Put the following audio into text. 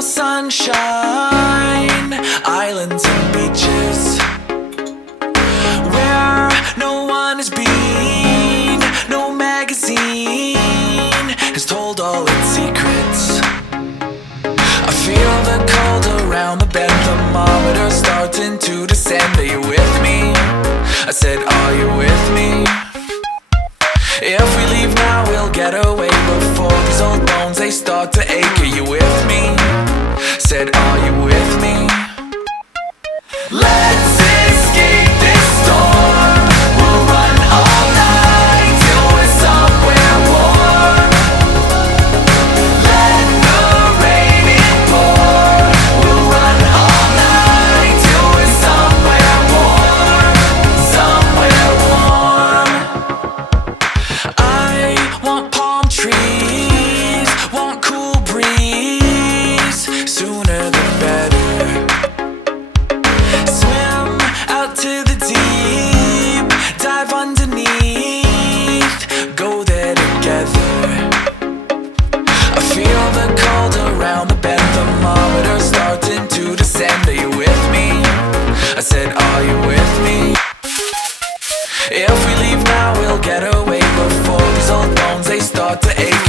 saw sunshine, islands and beaches, where no one has been, no magazine has told all its secrets. I feel the cold around the bend, thermometer starting to descend. Are you with me? I said, are you with me? If we leave now, we'll get away before these old bones, they start to ache. Are you with me? Said, are you with me? Let's escape this storm. We'll run all night till we're somewhere warm. Let the rain in pour. We'll run all night till we're somewhere warm. Somewhere warm. I want palm trees, want cool breeze, sooner the better. Swim out to the deep, dive underneath, go there together. I feel the cold around the bend, thermometer starting to descend. Are you with me? I said, are you with me? If we leave now, we'll get away before these old bones, they start to ache.